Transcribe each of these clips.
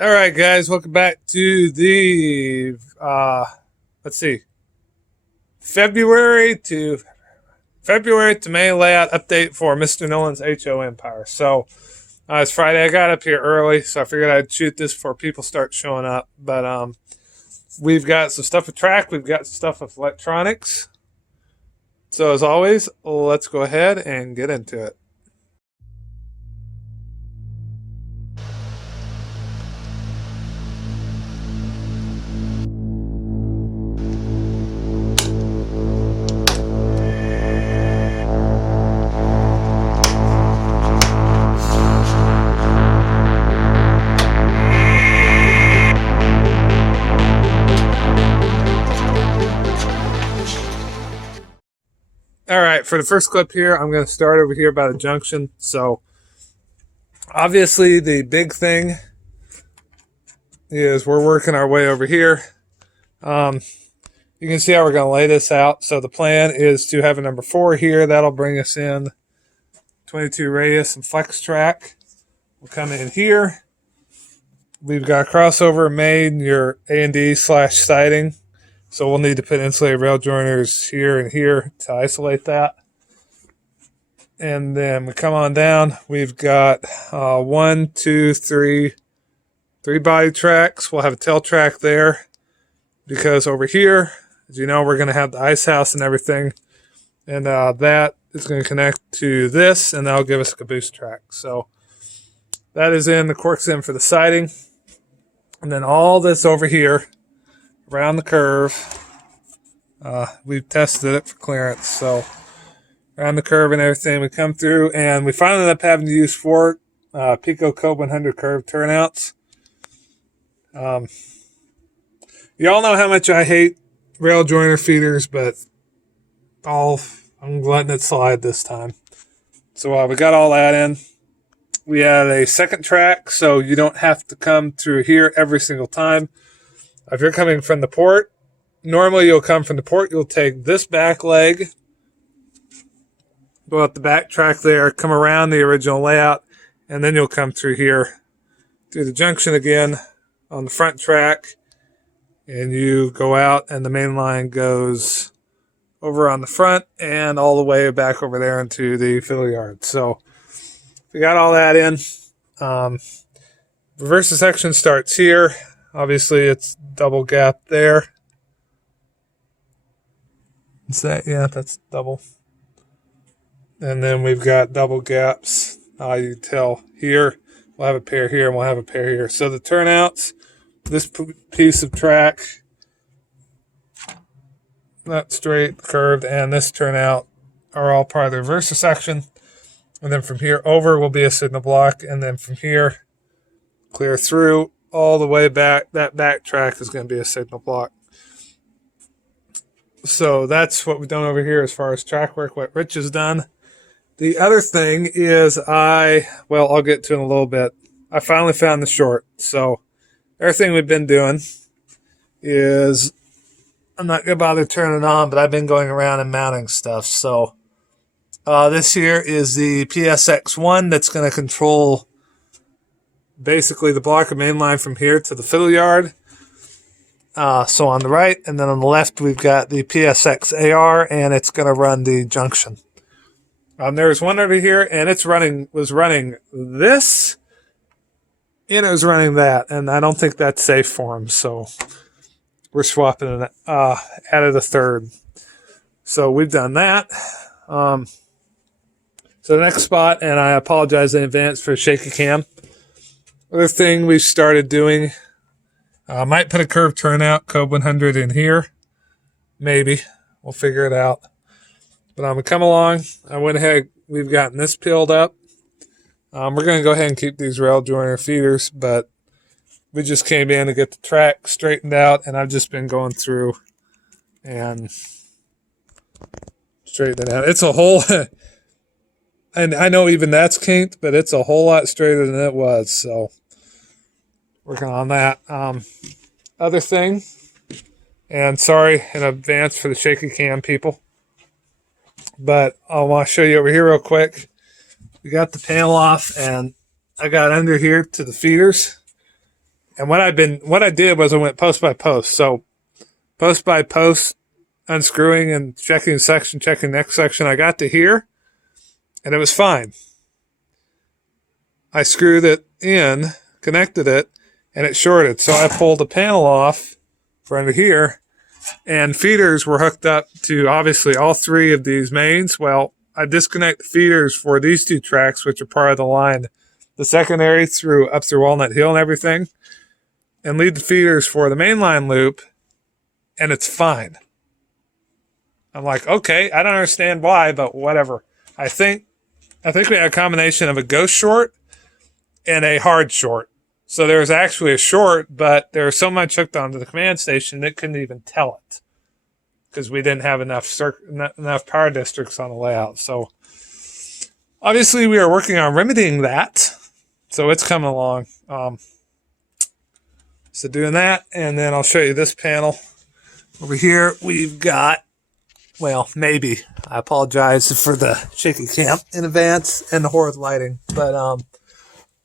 All right, guys, welcome back to the let's see, February to February to May layout update for Mr. Nolan's HO Empire. So it's Friday. I got up here early, so I figured I'd shoot this before people start showing up. But we've got some stuff with track. We've got some stuff with electronics. So as always, let's go ahead and get into it. All right, for the first clip here, I'm going to start over here by the junction. So obviously the big thing is we're working our way over here. You can see how we're going to lay this out. So the plan is to have a number 4 here. That'll bring us in 22 radius and flex track. We'll come in here. We've got a crossover made, your A&D / siding. So we'll need to put insulated rail joiners here and here to isolate that. And then we come on down. We've got 1, 2, 3 body tracks. We'll have a tail track there because over here, as you know, we're going to have the ice house and everything. And that is going to connect to this, and that'll give us a caboose track. So that is in, the cork's in for the siding. And then all this over here around the curve, we've tested it for clearance. So around the curve and everything, we come through, and we finally end up having to use 4 Pico Code 100 curve turnouts. You all know how much I hate rail joiner feeders, but I'm letting it slide this time. So we got all that in. We had a second track, so you don't have to come through here every single time. If you're coming from the port, normally you'll come from the port, you'll take this back leg, go out the back track there, come around the original layout, and then you'll come through here, through the junction again on the front track, and you go out, and the main line goes over on the front and all the way back over there into the fiddle yard. So we got all that in. Reverse section starts here. Obviously, it's double gap there. Is that? Yeah, that's double. And then we've got double gaps. You can tell here. We'll have a pair here and we'll have a pair here. So the turnouts, this piece of track, not straight, curved, and this turnout are all part of the reverser section. And then from here over will be a signal block. And then from here, clear through all the way back, that back track is going to be a signal block. So that's what we've done over here as far as track work, what Rich has done. The other thing is I'll get to in a little bit. I finally found the short. So everything we've been doing is, I'm not going to bother turning it on, but I've been going around and mounting stuff. So this here is the PSX1 that's going to control basically the block of main line from here to the fiddle yard. So on the right, and then on the left, we've got the PSX AR, and it's going to run the junction. There's one over here, and was running this, and it was running that, and I don't think that's safe for him, so we're swapping it, added a third. So we've done that. So the next spot, and I apologize in advance for shaky cam. Other thing we started doing, might put a curved turnout, Code 100 in here. Maybe. We'll figure it out. But I'm going to come along. I went ahead. We've gotten this peeled up. We're going to go ahead and keep these rail joiner feeders, but we just came in to get the track straightened out, and I've just been going through and straightening it out. It's a whole... and I know even that's kinked, but it's a whole lot straighter than it was, so... working on that. Other thing, and sorry in advance for the shaky cam people, but I want to show you over here real quick. We got the panel off, and I got under here to the feeders, And what I did was I went post by post. So post by post, unscrewing and checking section, checking next section. I got to here, and it was fine. I screwed it in, connected it, and it shorted. So I pulled the panel off for under here, and feeders were hooked up to obviously all three of these mains. Well, I disconnect the feeders for these two tracks, which are part of the line, the secondary up through Walnut Hill and everything, and leave the feeders for the mainline loop, and it's fine. I'm like, okay, I don't understand why, but whatever. I think we had a combination of a ghost short and a hard short. So there was actually a short, but there was so much hooked onto the command station that couldn't even tell it because we didn't have enough power districts on the layout. So obviously we are working on remedying that. So it's coming along. So doing that, and then I'll show you this panel. Over here, we've got, well, maybe. I apologize for the shaky cam in advance and the horrid lighting. But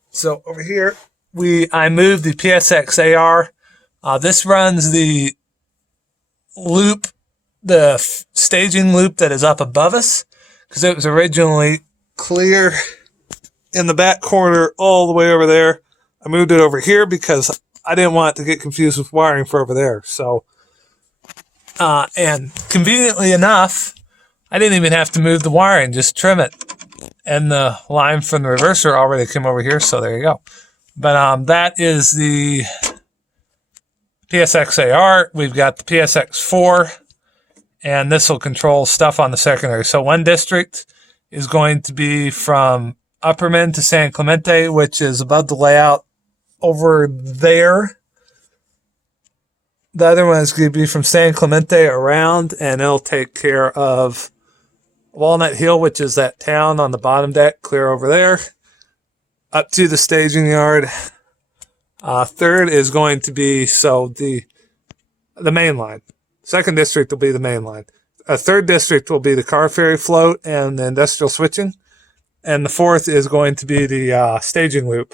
so over here, I moved the PSX AR. This runs the loop, the staging loop that is up above us, because it was originally clear in the back corner all the way over there. I moved it over here because I didn't want it to get confused with wiring for over there. So, and conveniently enough, I didn't even have to move the wiring, just trim it. And the line from the reverser already came over here, so there you go. But that is the PSX AR. We've got the PSX 4, and this will control stuff on the secondary. So one district is going to be from Upperman to San Clemente, which is above the layout over there. The other one is going to be from San Clemente around, and it'll take care of Walnut Hill, which is that town on the bottom deck, clear over there, up to the staging yard. Third is going to be, so the main line. Second district will be the main line. A third district will be the car ferry float and the industrial switching. And the fourth is going to be the staging loop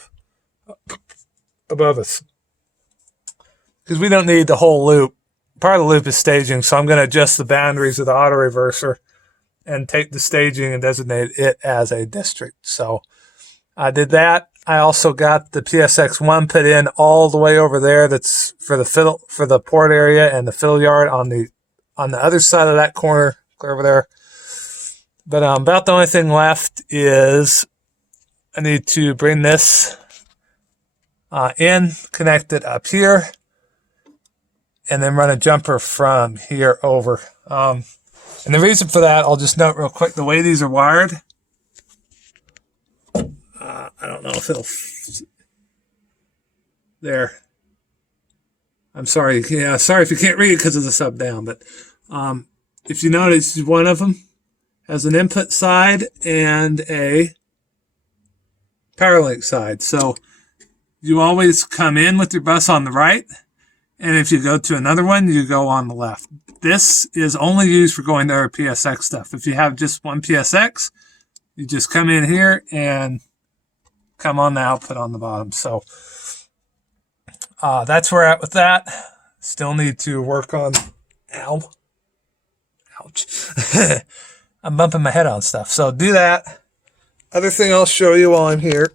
above us. Because we don't need the whole loop. Part of the loop is staging, so I'm going to adjust the boundaries of the auto reverser and take the staging and designate it as a district. So I did that. I also got the PSX1 put in all the way over there. That's for the port area and the fill yard on the other side of that corner, clear over there. But about the only thing left is I need to bring this in, connect it up here, and then run a jumper from here over. And the reason for that, I'll just note real quick, the way these are wired, I don't know if it'll, there. I'm sorry. Yeah, sorry if you can't read it because of the sub down, but if you notice, one of them has an input side and a power link side. So you always come in with your bus on the right, and if you go to another one, you go on the left. This is only used for going to our PSX stuff. If you have just one PSX, you just come in here and come on the output on the bottom. So that's where we're at with that. Still need to work on, ow, ouch. I'm bumping my head on stuff. So do that. Other thing I'll show you while I'm here.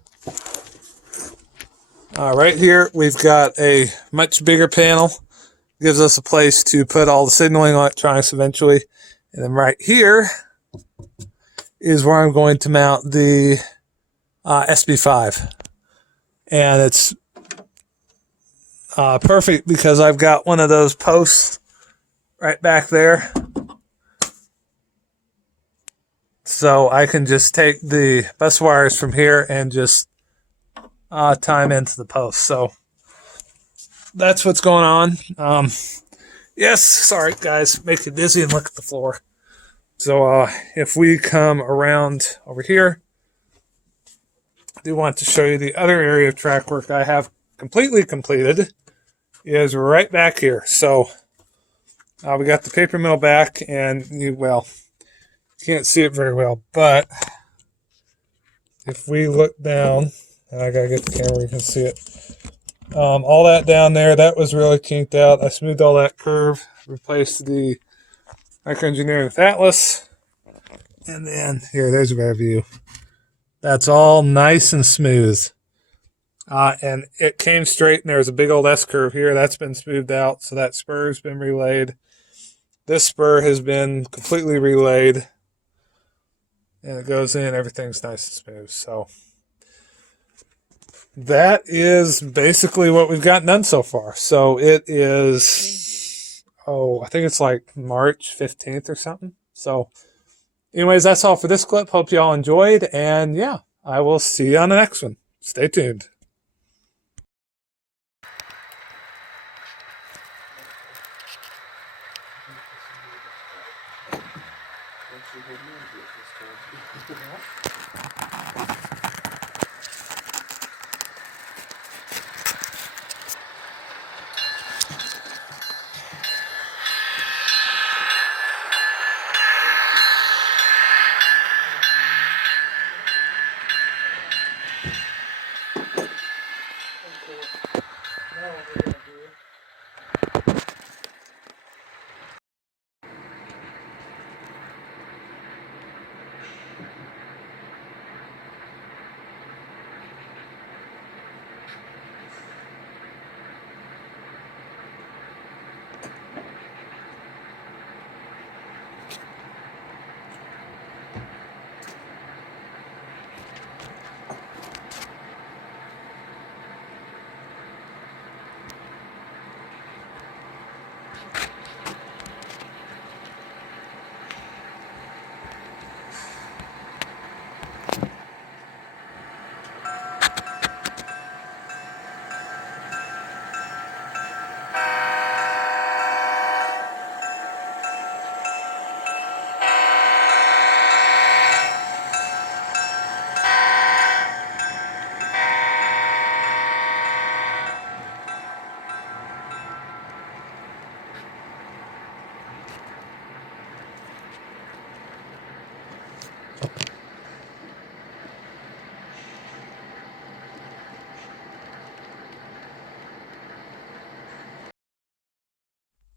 Right here, we've got a much bigger panel. Gives us a place to put all the signaling electronics eventually. And then right here is where I'm going to mount the SB5. And it's perfect because I've got one of those posts right back there. So I can just take the bus wires from here and just time into the post. So that's what's going on. Yes, sorry guys, make you dizzy and look at the floor. So if we come around over here, I do want to show you the other area of track work I have completely completed is right back here. So we got the paper mill back, and you can't see it very well, but if we look down, and I gotta get the camera where you can see it. All that down there, that was really kinked out. I smoothed all that curve, replaced the micro engineering with Atlas. And then, here, there's a better view. That's all nice and smooth. And it came straight, and there's a big old S curve here. That's been smoothed out, so that spur's been relayed. This spur has been completely relayed. And it goes in, everything's nice and smooth. So that is basically what we've gotten done so far. So it is, I think it's like March 15th or something. So anyways, that's all for this clip. Hope you all enjoyed. And yeah, I will see you on the next one. Stay tuned.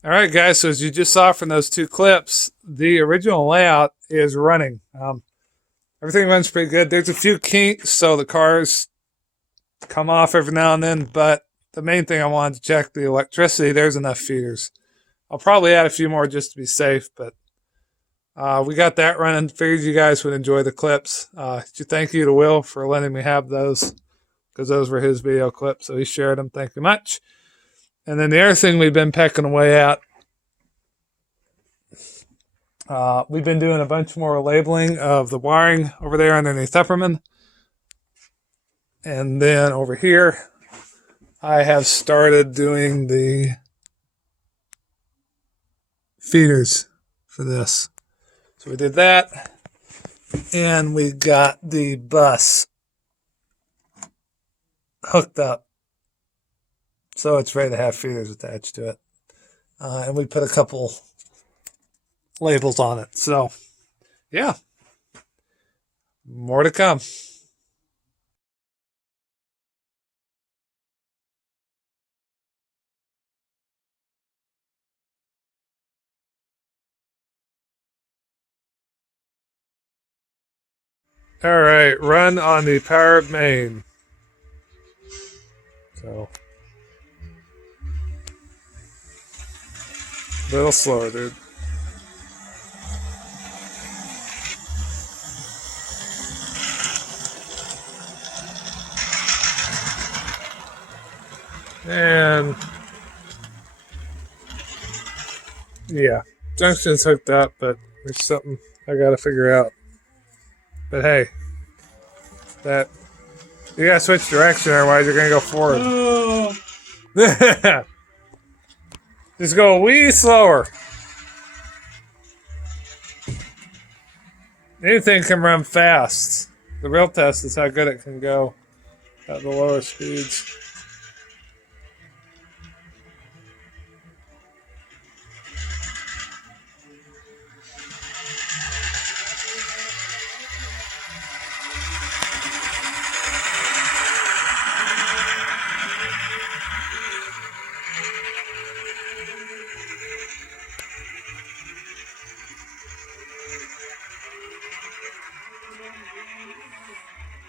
All right, guys. So as you just saw from those two clips, the original layout is running. Everything runs pretty good. There's a few kinks, so the cars come off every now and then. But the main thing I wanted to check, the electricity, there's enough feeders. I'll probably add a few more just to be safe, but we got that running. Figured you guys would enjoy the clips. Thank you to Will for letting me have those, because those were his video clips, so he shared them. Thank you much. And then the other thing we've been pecking away at, we've been doing a bunch more labeling of the wiring over there underneath Upperman. And then over here, I have started doing the feeders for this. So we did that, and we got the bus hooked up, so it's ready to have feeders attached to it. And we put a couple labels on it. So yeah, more to come. All right, run on the power main. So a little slower, dude. And yeah, junction's hooked up, but there's something I gotta figure out. But hey, that you gotta switch direction, otherwise you're gonna go forward. Just go a wee slower. Anything can run fast. The real test is how good it can go at the lower speeds.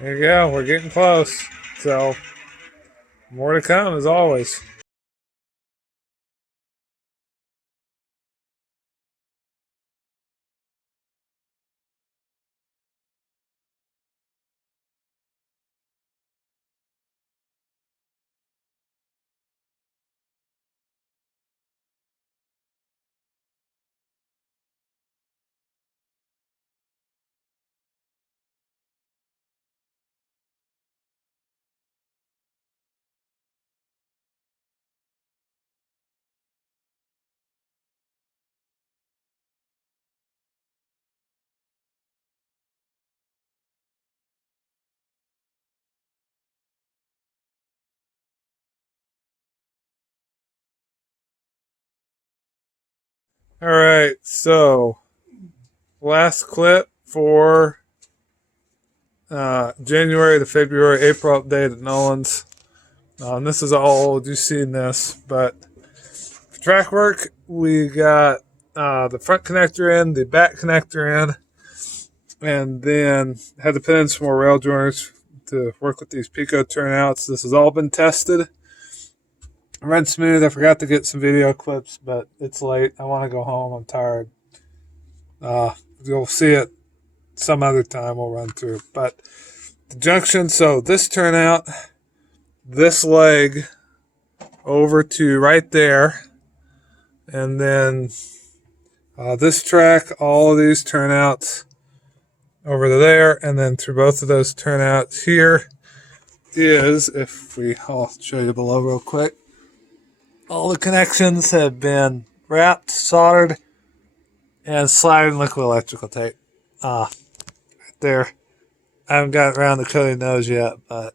There you go. We're getting close. So, more to come as always. All right. So, last clip for January to February, April update at Nolan's. And this is all old. You've seen this, but for track work, we got the front connector in, the back connector in, and then had to put in some more rail joiners to work with these Pico turnouts. This has all been tested. Run smooth. I forgot to get some video clips, but it's late. I want to go home. I'm tired. You'll see it some other time. We'll run through. But the junction, so this turnout, this leg over to right there, and then this track, all of these turnouts over to there, and then through both of those turnouts here is, I'll show you below real quick. All the connections have been wrapped, soldered, and sliding liquid electrical tape. Right there. I haven't gotten around to coating those yet, but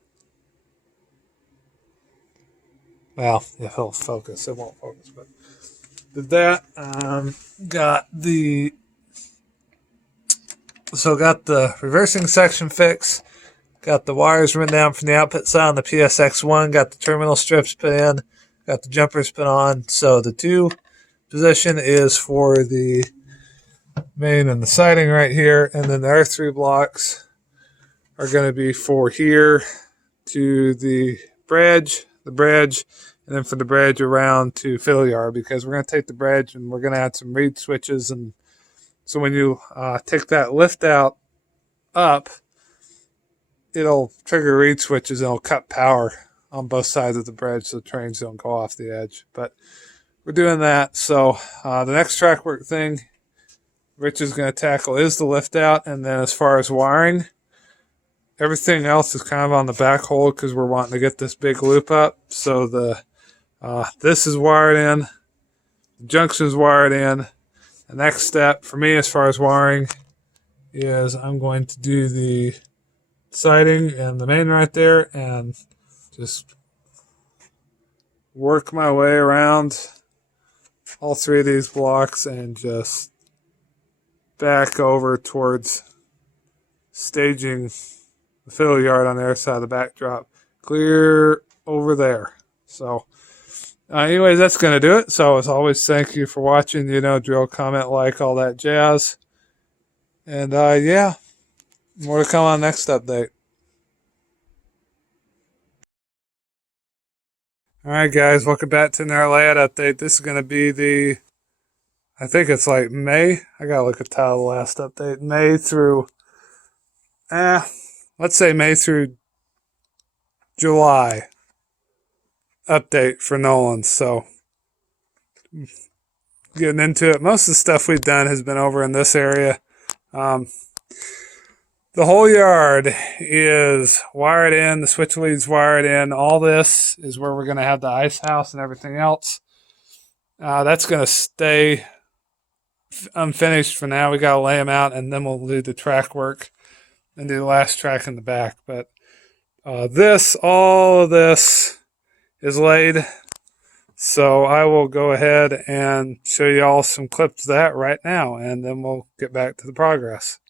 well, if it'll focus, it won't focus. But did that. Got the reversing section fixed. Got the wires run down from the output side on the PSX1. Got the terminal strips put in. Got the jumpers put on. So the 2 position is for the main and the siding right here, and then the R3 blocks are going to be for here to the bridge, and then for the bridge around to fill yard, because we're going to take the bridge and we're going to add some reed switches, and so when you take that lift out up, it'll trigger reed switches and it'll cut power on both sides of the bridge so the trains don't go off the edge. But we're doing that. So the next track work thing Rich is going to tackle is the lift out, and then as far as wiring, everything else is kind of on the back hold because we're wanting to get this big loop up. So this is wired in, the junction is wired in. The next step for me as far as wiring is I'm going to do the siding and the main right there and just work my way around all 3 of these blocks and just back over towards staging the fill yard on the other side of the backdrop, clear over there. So anyways, that's going to do it. So as always, thank you for watching. Drill, comment, like, all that jazz. And yeah, more to come on next update. All right, guys, welcome back to another layout update. This is going to be I think it's like May. I got to look at the title of the last update. May through, let's say May through July update for Nolan. So getting into it, most of the stuff we've done has been over in this area. The whole yard is wired in, the switch leads wired in. All this is where we're going to have the ice house and everything else. That's going to stay unfinished for now. We got to lay them out, and then we'll do the track work and do the last track in the back. But all of this is laid. So I will go ahead and show you all some clips of that right now, and then we'll get back to the progress.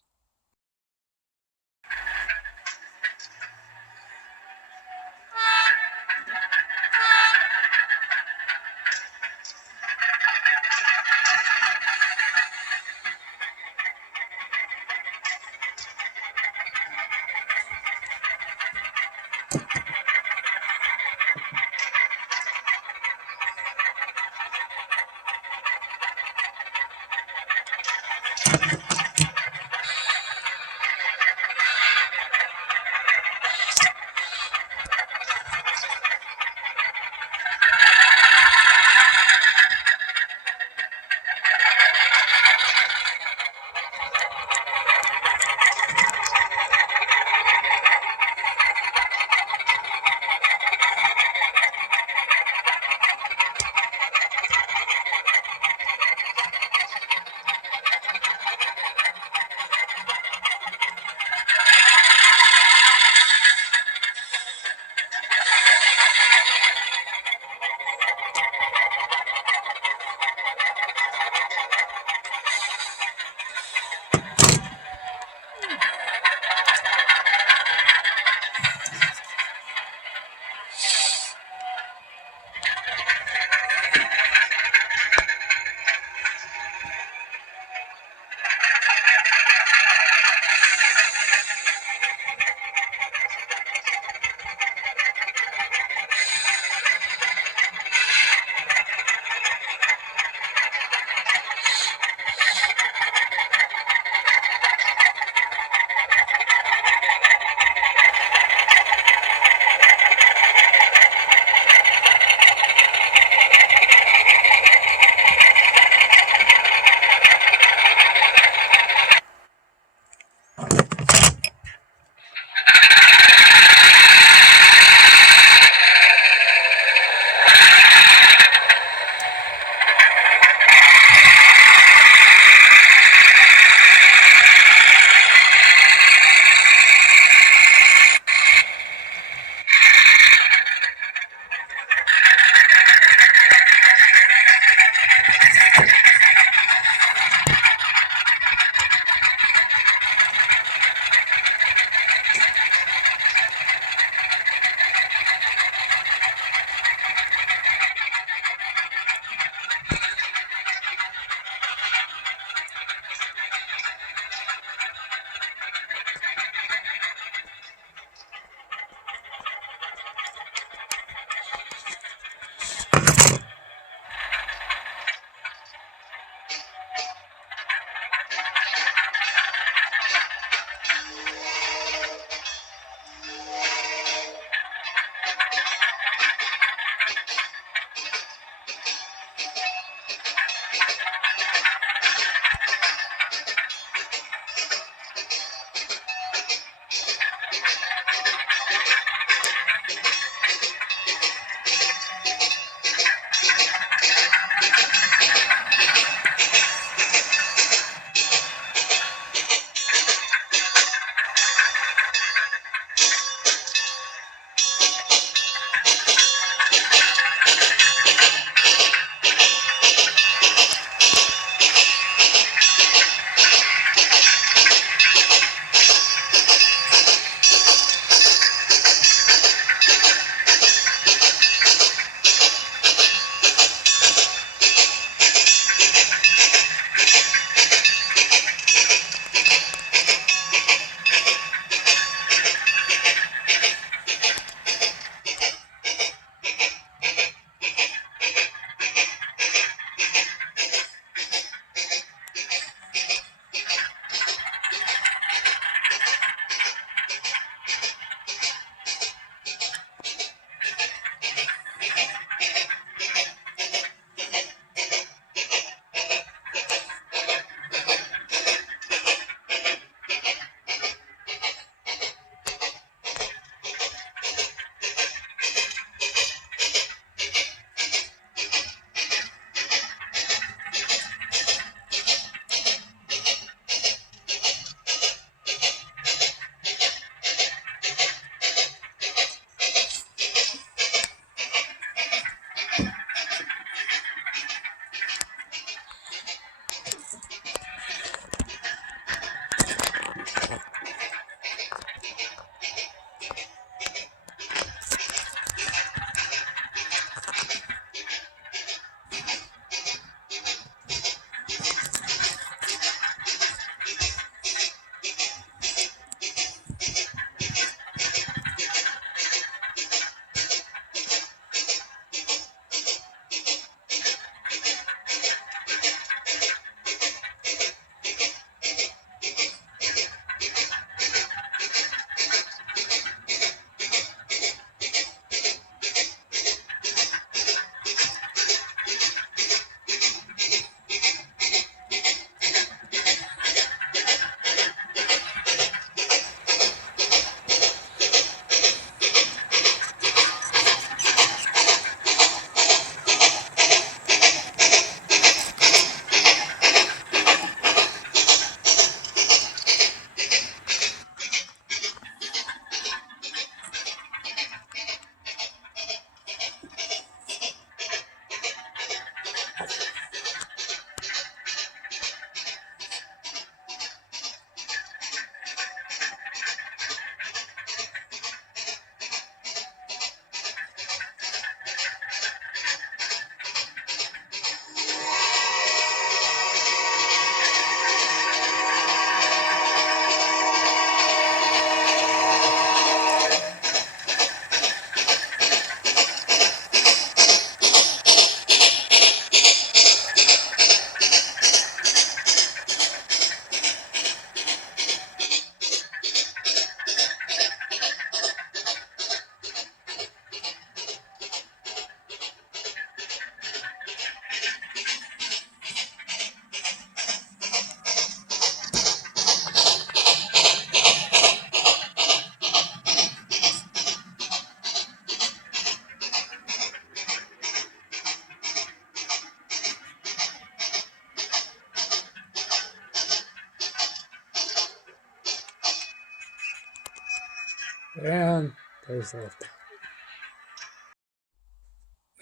And there's the lift.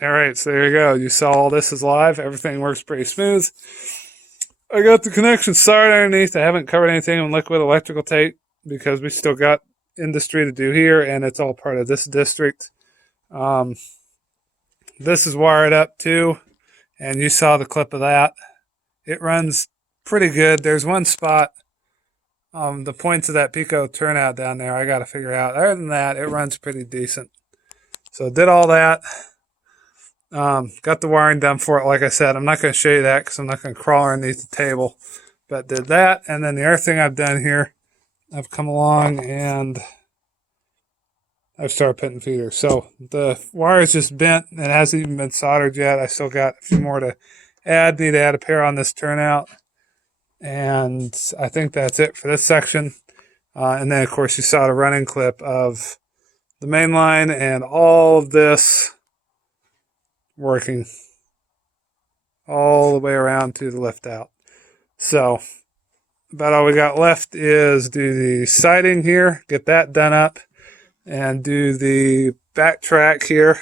All right, so there you go. You saw all this is live. Everything works pretty smooth. I got the connection started underneath. I haven't covered anything on liquid electrical tape because we still got industry to do here, and it's all part of this district. This is wired up too, and you saw the clip of that. It runs pretty good. There's one spot, the points of that Pico turnout down there, I got to figure out. Other than that, it runs pretty decent. So did all that. Got the wiring done for it. Like I said, I'm not going to show you that because I'm not going to crawl underneath the table. But did that, and then the other thing I've done here, I've come along and I've started putting feeders. So the wire is just bent. It hasn't even been soldered yet. I still got a few more to add. Need to add a pair on this turnout. And I think that's it for this section. And then, of course, you saw the running clip of the main line and all of this working all the way around to the lift out. So about all we got left is do the siding here, get that done up, and do the back track here.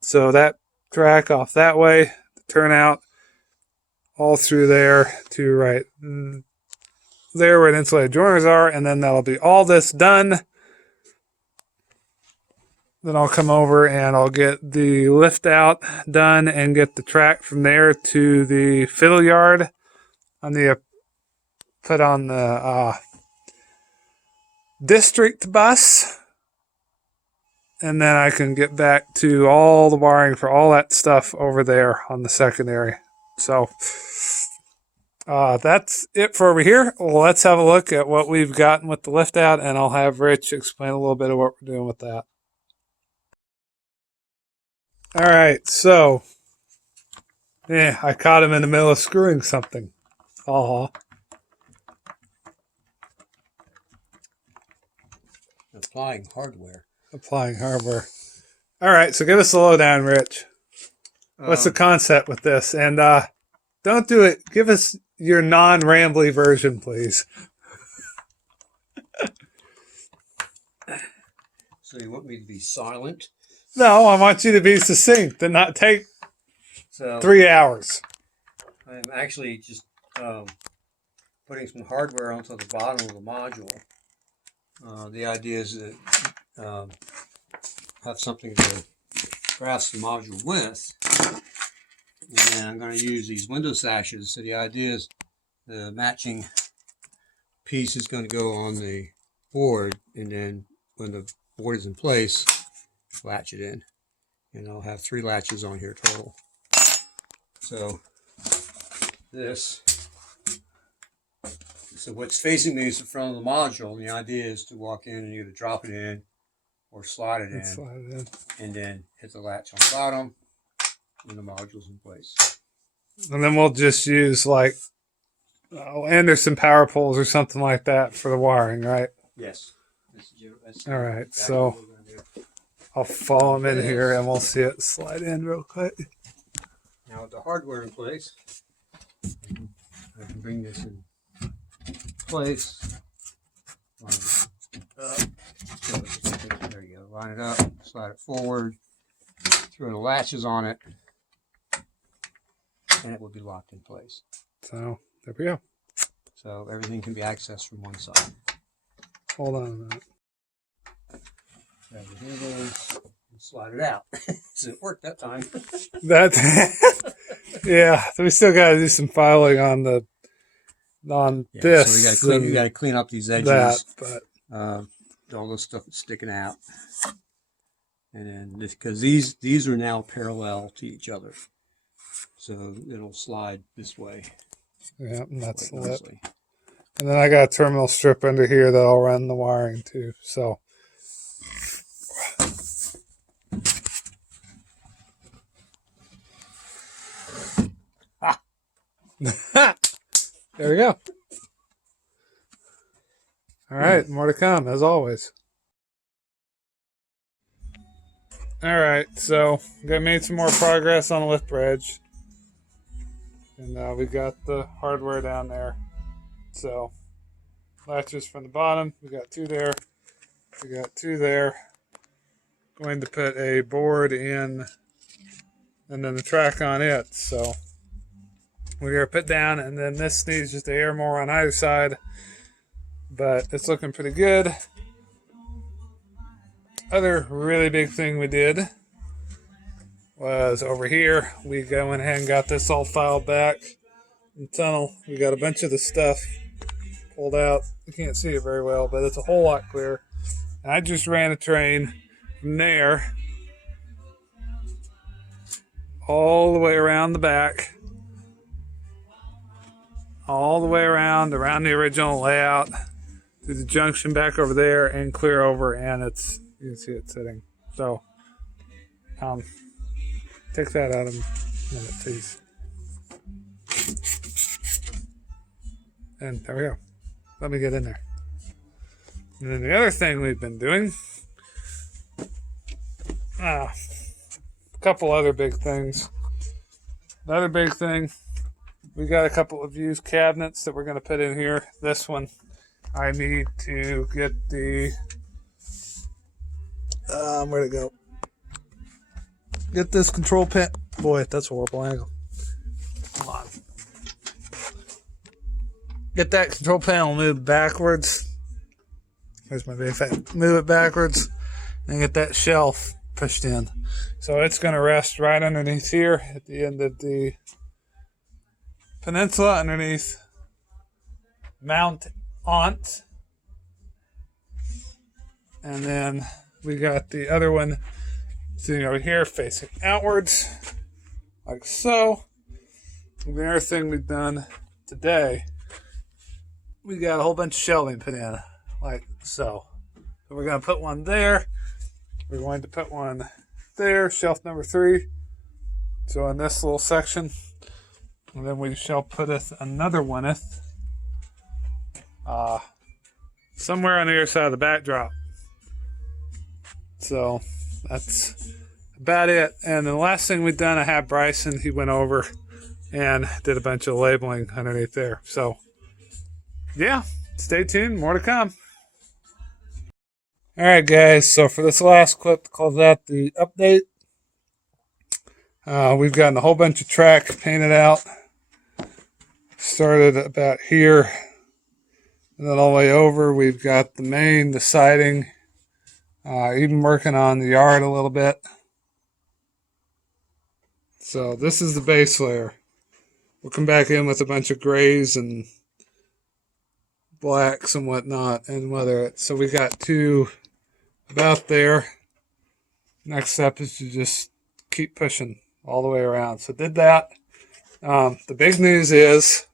So that track off that way, the turnout, all through there to right there where the insulated joiners are, and then that'll be all this done. Then I'll come over and I'll get the lift out done and get the track from there to the fiddle yard on the put on the district bus, and then I can get back to all the wiring for all that stuff over there on the secondary. So that's it for over here. Well, let's have a look at what we've gotten with the lift out, and I'll have Rich explain a little bit of what we're doing with that. All right, so I caught him in the middle of screwing something. Applying hardware. All right, so give us a lowdown, Rich. What's the concept with this? And don't do it. Give us your non-rambly version, please. So you want me to be silent? No, I want you to be succinct and not take 3 hours. I'm actually just putting some hardware onto the bottom of the module. The idea is that have something to grasp the module with, and I'm going to use these window sashes. So the idea is the matching piece is going to go on the board, and then when the board is in place, latch it in, and I'll have 3 latches on here total. So what's facing me is the front of the module, and the idea is to walk in and either drop it in or slide it in, and then hit the latch on the bottom, and the module's in place. And then we'll just use like Anderson power poles or something like that for the wiring, right? Yes. All right, so I'll follow him in here and we'll see it slide in real quick. Now with the hardware in place, I can bring this in place. Line it up. There you go. Line it up, slide it forward, throw the latches on it, and it will be locked in place. So there we go. So everything can be accessed from one side. Hold on a minute. Grab the handles and slide it out. So it worked that time. Yeah, we still got to do some filing on this. So we got to clean up these edges. All this stuff is sticking out, and then because these are now parallel to each other, so it'll slide this way. Yeah, and that's the lip. And then I got a terminal strip under here that'll run the wiring too. So. There we go. All right, more to come as always. All right, so we made some more progress on the lift bridge, and we got the hardware down there. So latches from the bottom, we got 2 there. We got two there. Going to put a board in and then the track on it. So we're going to put down, and then this needs just to air more on either side. But it's looking pretty good. Other really big thing we did was over here. We went ahead and got this all filed back in the tunnel. We got a bunch of the stuff pulled out. You can't see it very well, but it's a whole lot clearer. And I just ran a train from there all the way around the back, all the way around the original layout, through the junction back over there and clear over, and you can see it sitting. So take that out of a minute, please. And there we go. Let me get in there. And then the other thing we've been doing, a couple other big things. Another big thing, we got a couple of used cabinets that we're going to put in here. This one, I need to get the, where'd it go? Get this control pin. Boy, that's a horrible angle. Come on. Get that control panel moved backwards. Here's my big fan. Move it backwards and get that shelf pushed in. So it's going to rest right underneath here at the end of the peninsula, underneath Mount Aunt. And then we got the other one sitting over here facing outwards, like so. And the other thing we've done today, we got a whole bunch of shelving put in, like so. So we're going to put one there. We're going to put one there, shelf number 3. So in this little section, and then we shall put another one somewhere on the other side of the backdrop. So that's about it. And the last thing we've done, I had Bryson, he went over and did a bunch of labeling underneath there. So yeah, stay tuned, more to come. All right, guys, so for this last clip to close out the update, we've gotten a whole bunch of track painted out. Started about here and then all the way over. We've got the main, the siding, even working on the yard a little bit. So this is the base layer. We'll come back in with a bunch of grays and blacks and whatnot and weather it. So we got two about there. Next step is to just keep pushing all the way around. So did that. The big news is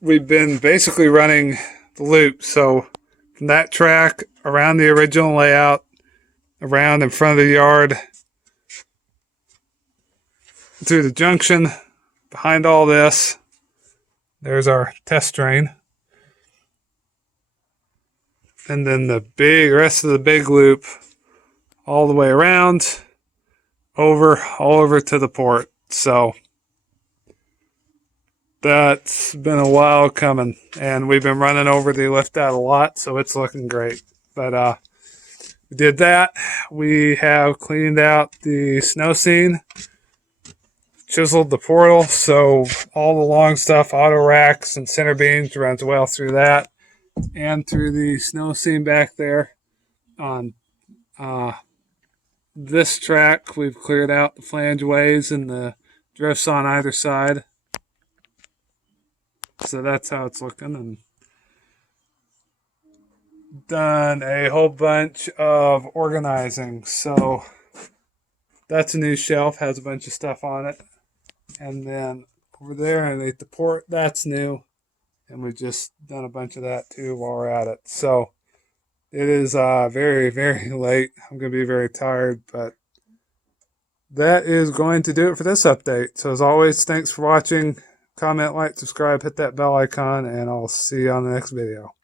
we've been basically running the loop. So from that track around the original layout, around in front of the yard, through the junction, behind all this, there's our test train. And then the rest of the big loop all the way around, all over to the port. So that's been a while coming, and we've been running over the lift out a lot, so it's looking great. But we did that. We have cleaned out the snow scene, chiseled the portal, so all the long stuff, auto racks and center beams, runs well through that and through the snow scene back there. On this track, we've cleared out the flangeways and the drifts on either side. So that's how it's looking, and done a whole bunch of organizing. So that's a new shelf, has a bunch of stuff on it. And then over there underneath the port, that's new. And we've just done a bunch of that too while we're at it. So it is very, very late. I'm going to be very tired, but that is going to do it for this update. So as always, thanks for watching. Comment, like, subscribe, hit that bell icon, and I'll see you on the next video.